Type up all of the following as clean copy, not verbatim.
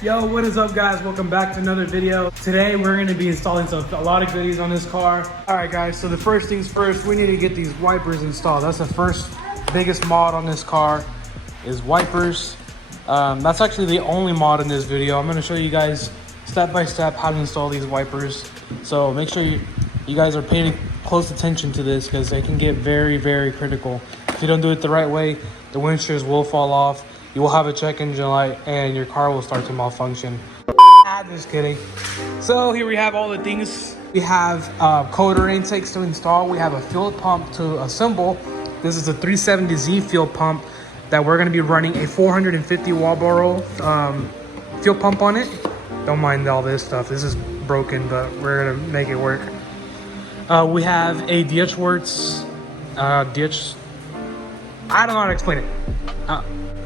Yo, what is up guys? Welcome back to another video. Today we're going to be installing a lot of goodies on this car. Alright guys, so the first things first, we need to get these wipers installed. That's the first biggest mod on this car is wipers. That's actually the only mod in this video. I'm going to show you guys step by step how to install these wipers. So make sure you guys are paying close attention to this because they can get very, very critical. If you don't do it the right way, the windshields will fall off. You will have a check engine light and your car will start to malfunction. Just kidding. So here we have all the things. We have coder intakes to install. We have a fuel pump to assemble. This is a 370Z fuel pump that we're going to be running a 450 Walboro fuel pump on it. Don't mind all this stuff. This is broken, but we're going to make it work. We have a Dietzwerts I don't know how to explain it.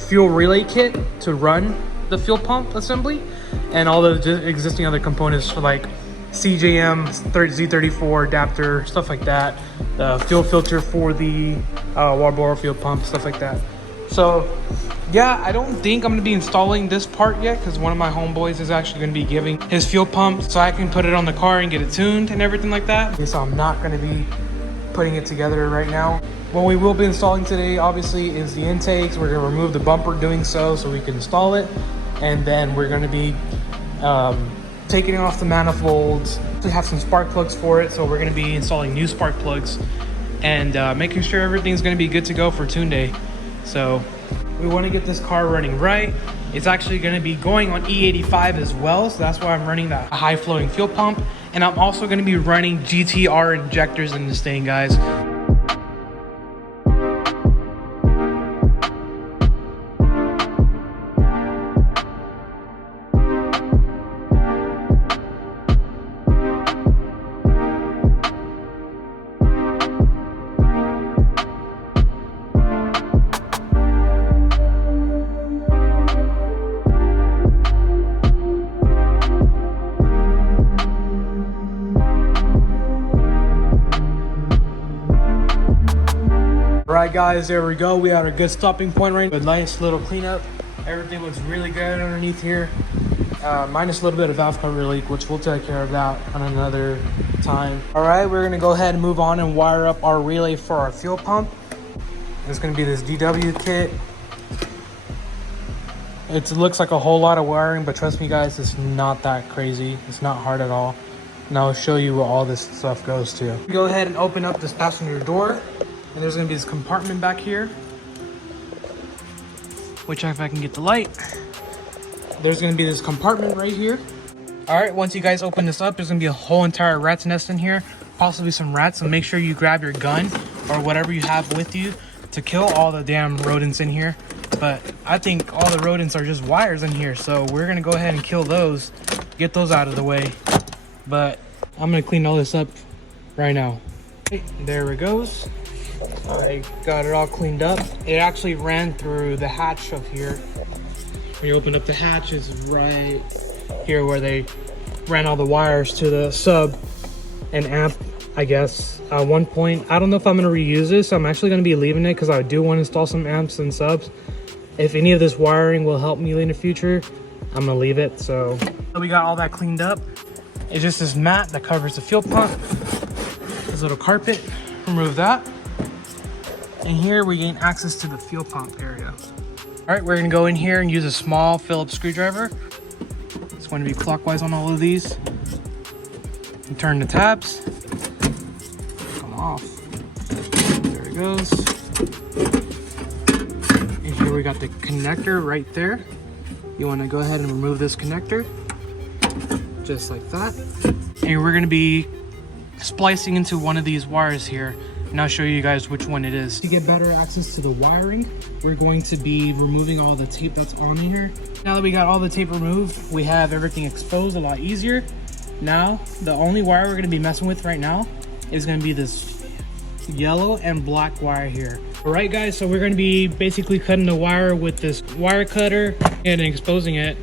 Fuel relay kit to run the fuel pump assembly and all the existing other components for like CJM, Z34 adapter, stuff like that. The fuel filter for the Walboro fuel pump, stuff like that. So yeah, I don't think I'm going to be installing this part yet because one of my homeboys is actually going to be giving his fuel pump so I can put it on the car and get it tuned and everything like that. So I'm not going to be putting it together right now. What we will be installing today obviously is the intakes. We're going to remove the bumper doing so we can install it, and then we're going to be taking off the manifolds. We have some spark plugs for it, so we're going to be installing new spark plugs and making sure everything's going to be good to go for tune day. So we want to get this car running right. It's actually going to be going on E85 as well, so that's why I'm running that high flowing fuel pump, and I'm also going to be running GTR injectors in this thing, guys. Alright guys, there we go. We had a good stopping point right now. A nice little cleanup. Everything looks really good underneath here. Minus a little bit of valve cover leak, which we'll take care of that on another time. Alright, we're going to go ahead and move on and wire up our relay for our fuel pump. It's going to be this DW kit. It looks like a whole lot of wiring, but trust me guys, it's not that crazy. It's not hard at all. And I'll show you where all this stuff goes to. Go ahead and open up this passenger door. And there's going to be this compartment back here, which if I can get the light, there's going to be this compartment right here. All right, once you guys open this up, there's going to be a whole entire rat's nest in here, possibly some rats. So make sure you grab your gun or whatever you have with you to kill all the damn rodents in here. But I think all the rodents are just wires in here, so we're going to go ahead and kill those, get those out of the way. But I'm going to clean all this up right now. Okay, there it goes. I got it all cleaned up. It actually ran through the hatch of here. When you open up the hatch, it's right here where they ran all the wires to the sub and amp, I guess. At one point, I don't know if I'm going to reuse this. I'm actually going to be leaving it because I do want to install some amps and subs. If any of this wiring will help me in the future, I'm going to leave it. So we got all that cleaned up. It's just this mat that covers the fuel pump. This little carpet, remove that. And here we gain access to the fuel pump area. All right, we're gonna go in here and use a small Phillips screwdriver. It's going to be clockwise on all of these. And turn the tabs. Come off. There it goes. And here we got the connector right there. You wanna go ahead and remove this connector. Just like that. And we're gonna be splicing into one of these wires here. And I'll show you guys which one it is. To get better access to the wiring, we're going to be removing all the tape that's on here. Now that we got all the tape removed, we have everything exposed a lot easier. Now, the only wire we're gonna be messing with right now is gonna be this yellow and black wire here. All right guys, so we're gonna be basically cutting the wire with this wire cutter and exposing it.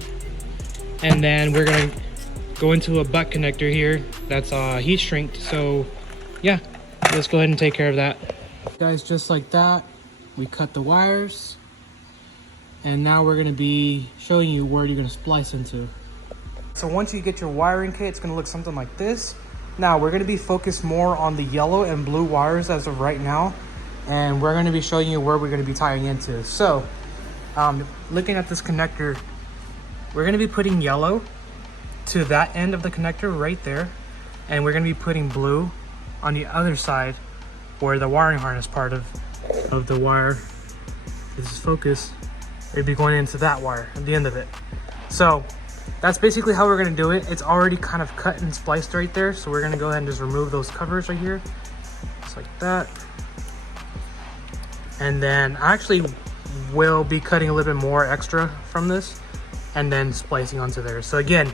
And then we're gonna go into a butt connector here that's heat shrinked. So yeah. Let's go ahead and take care of that. Guys, just like that, we cut the wires. And now we're gonna be showing you where you're gonna splice into. So once you get your wiring kit, it's gonna look something like this. Now we're gonna be focused more on the yellow and blue wires as of right now. And we're gonna be showing you where we're gonna be tying into. So looking at this connector, we're gonna be putting yellow to that end of the connector right there. And we're gonna be putting blue on the other side where the wiring harness part of the wire is focused. It'd be going into that wire at the end of it. So that's basically how we're gonna do it. It's already kind of cut and spliced right there. So we're gonna go ahead and just remove those covers right here. Just like that. And then I actually will be cutting a little bit more extra from this and then splicing onto there. So again,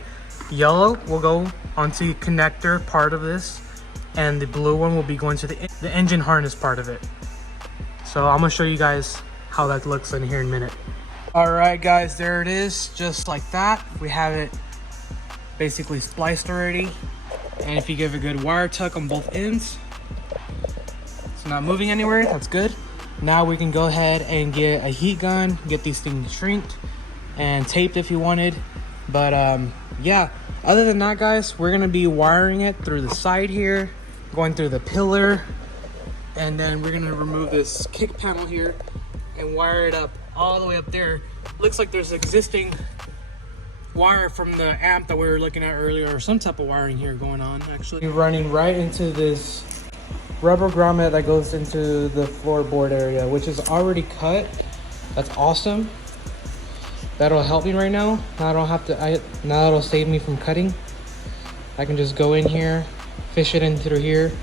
yellow will go onto the connector part of this, and the blue one will be going to the engine harness part of it. So I'm gonna show you guys how that looks in here in a minute. All right guys, there it is, just like that. We have it basically spliced already. And if you give a good wire tuck on both ends, it's not moving anywhere, that's good. Now we can go ahead and get a heat gun, get these things shrinked and taped if you wanted. But yeah, other than that guys, we're gonna be wiring it through the side here, going through the pillar, and then we're gonna remove this kick panel here and wire it up all the way up there. Looks like there's existing wire from the amp that we were looking at earlier, or some type of wiring here going on actually. Running right into this rubber grommet that goes into the floorboard area, which is already cut. That's awesome. That'll help me right now. Now I don't have to, now it'll save me from cutting. I can just go in here, fish it in through here.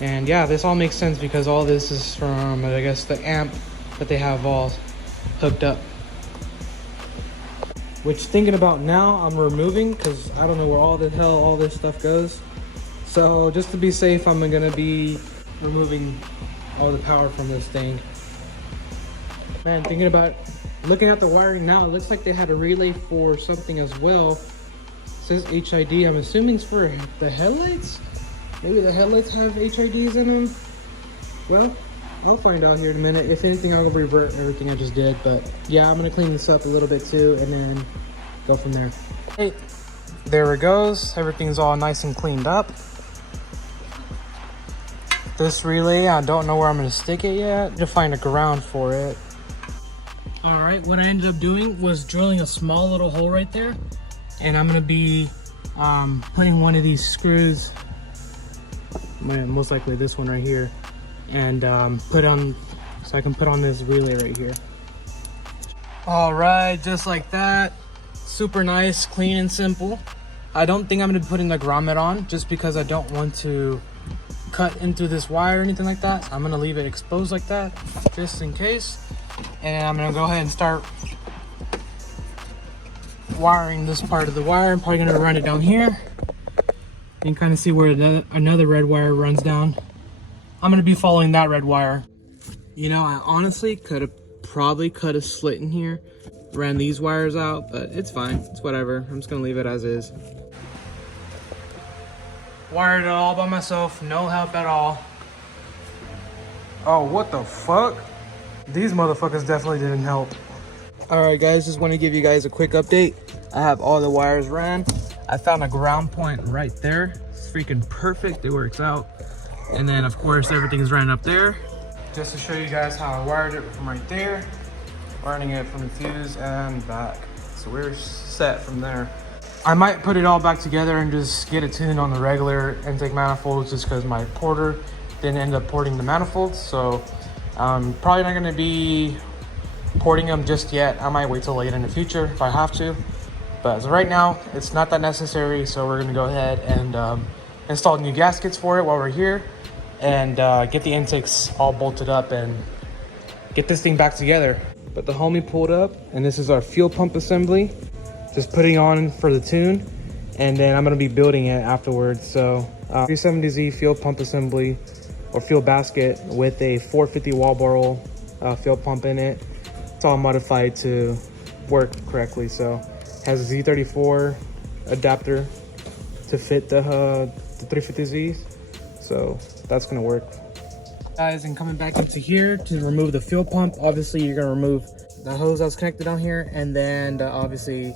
And yeah, this all makes sense because all this is from, I guess, the amp that they have all hooked up. Which, thinking about now, I'm removing because I don't know where all the hell all this stuff goes. So just to be safe, I'm gonna be removing all the power from this thing. Man, thinking about looking at the wiring now, it looks like they had a relay for something as well. It says HID. I'm assuming it's for the headlights. Maybe the headlights have HIDs in them. Well, I'll find out here in a minute. If anything, I'll revert everything I just did. But yeah, I'm gonna clean this up a little bit too, and then go from there. Hey, there it goes. Everything's all nice and cleaned up. This relay, I don't know where I'm gonna stick it yet. To find a ground for it. All right, what I ended up doing was drilling a small little hole right there, and I'm gonna be putting one of these screws, most likely this one right here, and put on, so I can put on this relay right here. All right, just like that. Super nice, clean and simple. I don't think I'm gonna be putting the grommet on just because I don't want to cut into this wire or anything like that. So I'm gonna leave it exposed like that just in case. And I'm gonna go ahead and start wiring this part of the wire. I'm probably gonna run it down here. You can kind of see where another red wire runs down. I'm gonna be following that red wire. You know, I honestly could have probably cut a slit in here, ran these wires out, but it's fine, it's whatever. I'm just gonna leave it as is. Wired it all by myself, no help at all. Oh, what the fuck? These motherfuckers definitely didn't help. All right, guys, just want to give you guys a quick update. I have all the wires ran. I found a ground point right there. It's freaking perfect, it works out. And then of course, everything's ran up there. Just to show you guys how I wired it from right there. Wiring it from the fuse and back. So we're set from there. I might put it all back together and just get it tuned on the regular intake manifolds just because my porter didn't end up porting the manifolds. So I'm probably not gonna be porting them just yet. I might wait till late in the future if I have to. But as of right now, it's not that necessary. So we're gonna go ahead and install new gaskets for it while we're here and get the intakes all bolted up and get this thing back together. But the homie pulled up and this is our fuel pump assembly. Just putting on for the tune, and then I'm gonna be building it afterwards. So 370Z fuel pump assembly or fuel basket with a 450 wall barrel fuel pump in it. It's all modified to work correctly. So it has a Z34 adapter to fit the 350Zs. So that's gonna work. Guys, and coming back into here to remove the fuel pump, obviously you're gonna remove the hose that's connected down here, and then obviously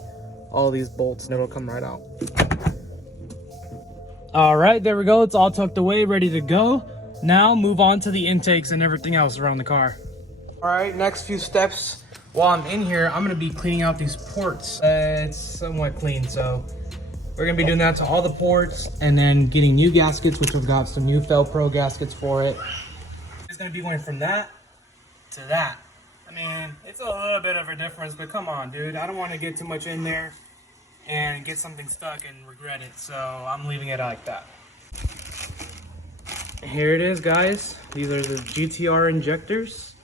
all these bolts, and it'll come right out. All right, there we go. It's all tucked away, ready to go. Now move on to the intakes and everything else around the car. All right, next few steps. While I'm in here, I'm gonna be cleaning out these ports. It's somewhat clean, so we're gonna be doing that to all the ports, and then getting new gaskets, which we've got some new Felpro gaskets for it. It's gonna be going from that to that. I mean, it's a little bit of a difference, but come on, dude. I don't want to get too much in there and get something stuck and regret it, so I'm leaving it like that. Here it is, guys. These are the GTR injectors.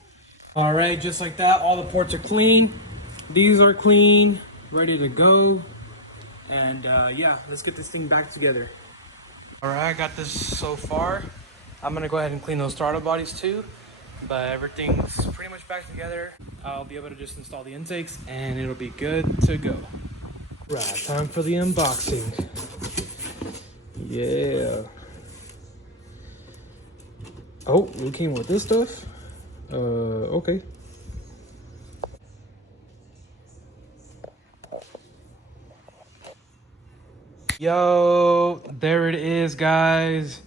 All right, just like that, all the ports are clean. These are clean, ready to go. And yeah, let's get this thing back together. All right, I got this so far. I'm gonna go ahead and clean those throttle bodies too, but everything's pretty much back together. I'll be able to just install the intakes and it'll be good to go. Right, time for the unboxing. Yeah. Oh, we came with this stuff? Okay. Yo, there it is, guys.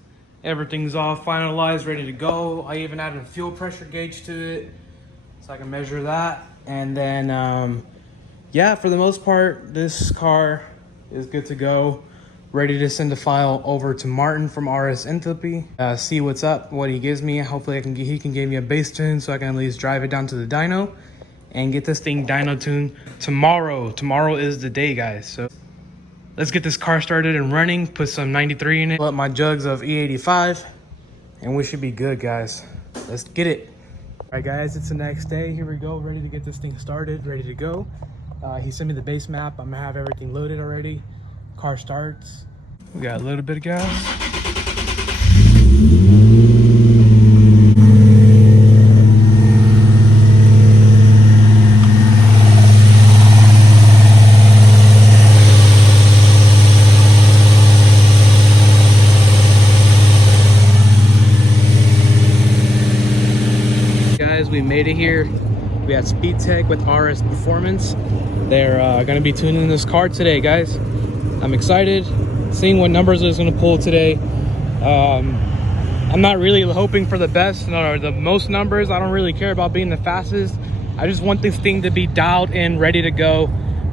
Everything's all finalized, ready to go. I even added a fuel pressure gauge to it so I can measure that. And then, yeah, for the most part, this car is good to go. Ready to send the file over to Martin from RS Enthalpy. See what's up, what he gives me. Hopefully he can give me a base tune so I can at least drive it down to the dyno and get this thing dyno tuned tomorrow. Tomorrow is the day, guys. So let's get this car started and running. Put some 93 in it. Put my jugs of E85 and we should be good, guys. Let's get it. All right, guys, it's the next day. Here we go, ready to get this thing started, ready to go. He sent me the base map. I'm gonna have everything loaded already. Car starts. We got a little bit of gas. Guys, we made it here. We got Speed Tech with RS Performance. They're gonna be tuning this car today, guys. I'm excited, seeing what numbers it's gonna pull today. I'm not really hoping for the best or the most numbers. I don't really care about being the fastest. I just want this thing to be dialed in, ready to go.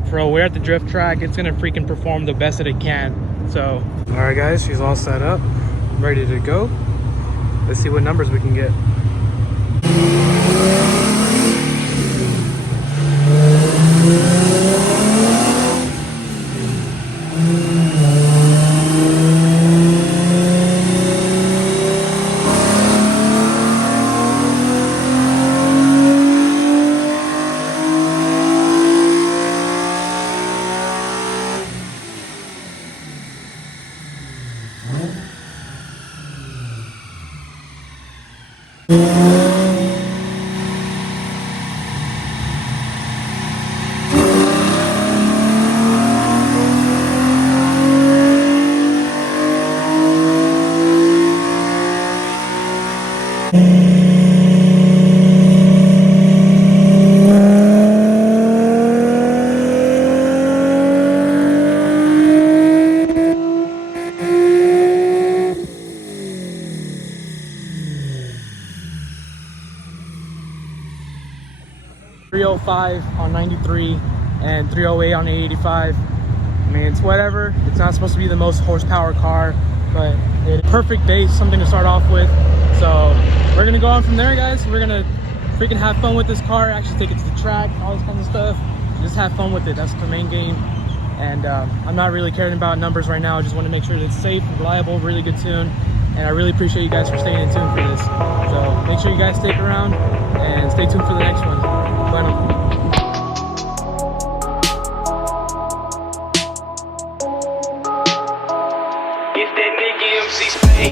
For we're at the drift track, it's gonna freaking perform the best that it can. So, all right, guys, she's all set up, ready to go. Let's see what numbers we can get. .305 on 93 and 308 on 885. I mean, it's whatever. It's not supposed to be the most horsepower car, but it's perfect base, something to start off with. So we're gonna go on from there, guys. We're gonna freaking have fun with this car, actually take it to the track, all this kind of stuff. Just have fun with it. That's the main game. And I'm not really caring about numbers right now. I just want to make sure that it's safe, reliable, really good tune. And I really appreciate you guys for staying in tune for this. So make sure you guys stick around and stay tuned for the next one. Bueno.